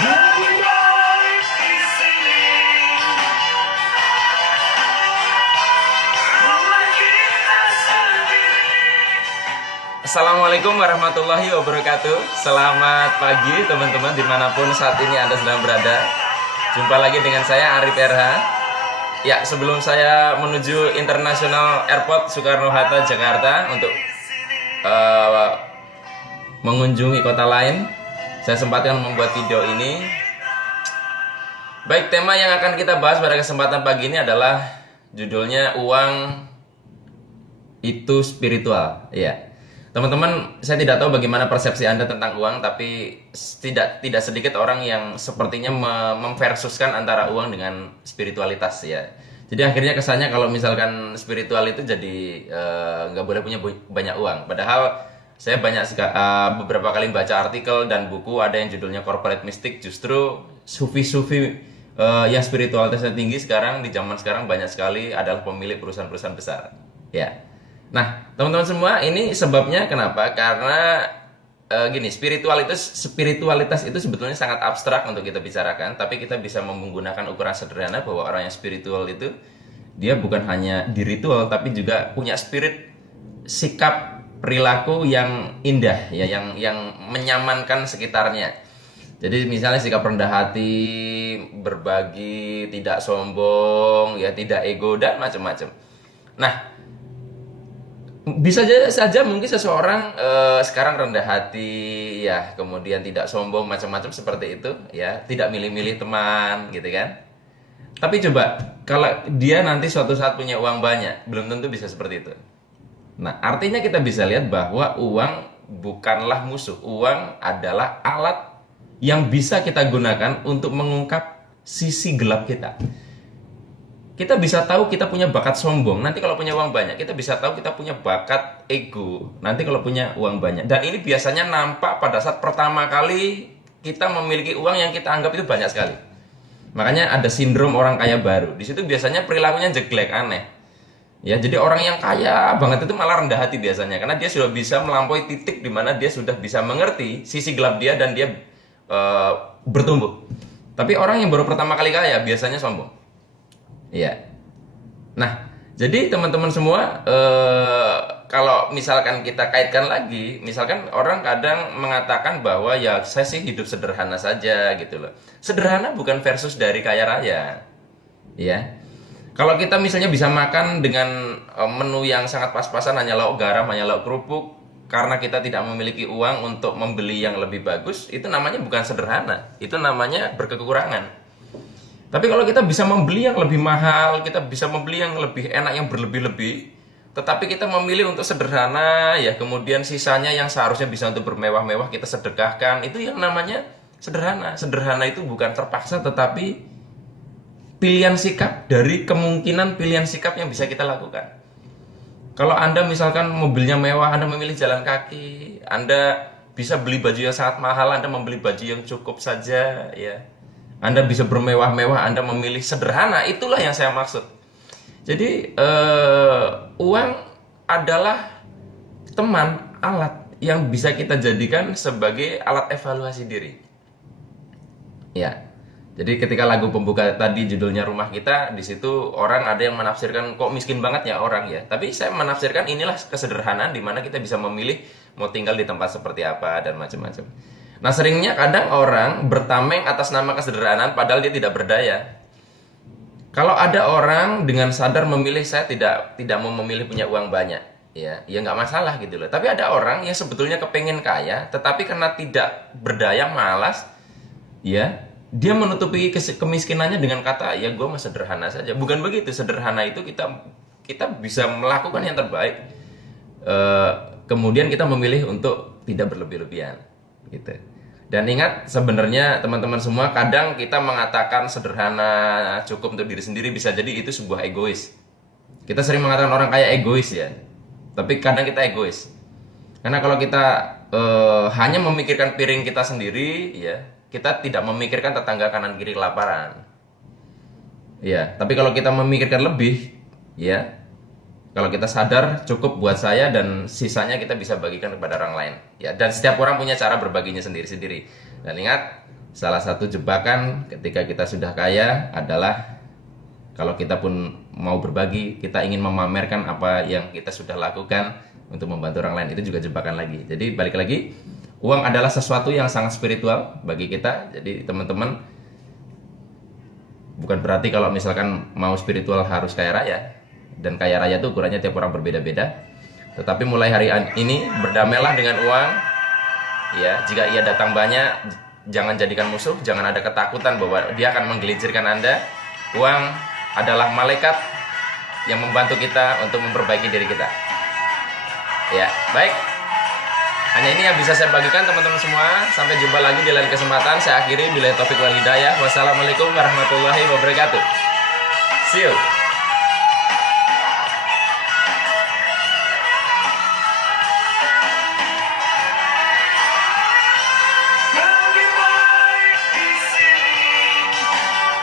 Assalamualaikum warahmatullahi wabarakatuh. Selamat pagi teman-teman dimanapun saat ini Anda sedang berada. Jumpa lagi dengan saya Arif RH. Ya, sebelum saya menuju International Airport Soekarno-Hatta Jakarta untuk mengunjungi kota lain, saya sempatkan membuat video ini. Baik, tema yang akan kita bahas pada kesempatan pagi ini adalah judulnya uang itu spiritual. Ya. Teman-teman, saya tidak tahu bagaimana persepsi Anda tentang uang, tapi tidak sedikit orang yang sepertinya memversuskan antara uang dengan spiritualitas ya. Jadi akhirnya kesannya kalau misalkan spiritual itu jadi nggak boleh punya banyak uang. Padahal saya beberapa kali baca artikel dan buku ada yang judulnya Corporate Mystic, justru sufi-sufi yang spiritualitasnya tinggi sekarang di zaman sekarang banyak sekali adalah pemilik perusahaan-perusahaan besar. Ya. Nah, teman-teman semua, ini sebabnya kenapa? Karena gini, spiritualitas itu sebetulnya sangat abstrak untuk kita bicarakan, tapi kita bisa menggunakan ukuran sederhana bahwa orang yang spiritual itu dia bukan hanya di ritual, tapi juga punya spirit, sikap, perilaku yang indah, ya, yang menyamankan sekitarnya. Jadi misalnya sikap rendah hati, berbagi, tidak sombong, ya tidak ego dan macam-macam. Nah, bisa saja mungkin seseorang sekarang rendah hati, ya, kemudian tidak sombong macam-macam seperti itu, ya, tidak milih-milih teman, gitu kan. Tapi coba kalau dia nanti suatu saat punya uang banyak, belum tentu bisa seperti itu. Nah, artinya kita bisa lihat bahwa uang bukanlah musuh. Uang adalah alat yang bisa kita gunakan untuk mengungkap sisi gelap kita. Kita bisa tahu kita punya bakat sombong nanti kalau punya uang banyak. Kita bisa tahu kita punya bakat ego nanti kalau punya uang banyak. Dan ini biasanya nampak pada saat pertama kali kita memiliki uang yang kita anggap itu banyak sekali. Makanya ada sindrom orang kaya baru. Di situ biasanya perilakunya jelek, aneh. Ya, jadi orang yang kaya banget itu malah rendah hati biasanya, karena dia sudah bisa melampaui titik di mana dia sudah bisa mengerti sisi gelap dia dan dia bertumbuh. Tapi orang yang baru pertama kali kaya biasanya sombong. Iya. Nah, jadi teman-teman semua, kalau misalkan kita kaitkan lagi, misalkan orang kadang mengatakan bahwa ya saya sih hidup sederhana saja gitu loh. Sederhana bukan versus dari kaya raya, ya. Kalau kita misalnya bisa makan dengan menu yang sangat pas-pasan, hanya lauk garam, hanya lauk kerupuk, karena kita tidak memiliki uang untuk membeli yang lebih bagus, itu namanya bukan sederhana, itu namanya berkekurangan. Tapi kalau kita bisa membeli yang lebih mahal, kita bisa membeli yang lebih enak, yang berlebih-lebih, tetapi kita memilih untuk sederhana, ya, kemudian sisanya yang seharusnya bisa untuk bermewah-mewah kita sedekahkan, itu yang namanya sederhana. Sederhana itu bukan terpaksa, tetapi pilihan sikap dari kemungkinan pilihan sikap yang bisa kita lakukan. Kalau Anda misalkan mobilnya mewah, Anda memilih jalan kaki, Anda bisa beli baju yang sangat mahal, Anda membeli baju yang cukup saja, ya. Anda bisa bermewah-mewah, Anda memilih sederhana, itulah yang saya maksud. Jadi uang adalah teman, alat yang bisa kita jadikan sebagai alat evaluasi diri. Ya. Jadi ketika lagu pembuka tadi judulnya Rumah Kita, di situ orang ada yang menafsirkan kok miskin banget ya orang ya. Tapi saya menafsirkan inilah kesederhanaan di mana kita bisa memilih mau tinggal di tempat seperti apa dan macam-macam. Nah, seringnya kadang orang bertameng atas nama kesederhanaan padahal dia tidak berdaya. Kalau ada orang dengan sadar memilih saya tidak mau memilih punya uang banyak, ya nggak masalah gitu loh. Tapi ada orang yang sebetulnya kepengen kaya, tetapi karena tidak berdaya, malas, ya dia menutupi kemiskinannya dengan kata ya gue mah sederhana saja. Bukan begitu. Sederhana itu kita bisa melakukan yang terbaik. Kemudian kita memilih untuk tidak berlebih-lebihan, gitu. Dan ingat, sebenarnya teman-teman semua, kadang kita mengatakan sederhana, cukup untuk diri sendiri, bisa jadi itu sebuah egois. Kita sering mengatakan orang kaya egois ya, tapi kadang kita egois. Karena kalau kita hanya memikirkan piring kita sendiri, ya kita tidak memikirkan tetangga kanan kiri kelaparan. Ya, tapi kalau kita memikirkan lebih, ya kalau kita sadar cukup buat saya dan sisanya kita bisa bagikan kepada orang lain. Ya, dan setiap orang punya cara berbaginya sendiri-sendiri. Dan ingat, salah satu jebakan ketika kita sudah kaya adalah kalau kita pun mau berbagi, kita ingin memamerkan apa yang kita sudah lakukan untuk membantu orang lain, itu juga jebakan lagi. Jadi balik lagi, uang adalah sesuatu yang sangat spiritual bagi kita. Jadi teman-teman, bukan berarti kalau misalkan mau spiritual harus kaya raya. Dan kaya raya itu ukurannya tiap orang berbeda-beda. Tetapi mulai hari ini berdamailah dengan uang. Ya, jika ia datang banyak, jangan jadikan musuh, jangan ada ketakutan bahwa dia akan menggelincirkan Anda. Uang adalah malaikat yang membantu kita untuk memperbaiki diri kita. Ya, baik. Hanya ini yang bisa saya bagikan teman-teman semua. Sampai jumpa lagi di lain kesempatan. Saya akhiri billahi taufiq wal hidayah. Wassalamualaikum warahmatullahi wabarakatuh. See you.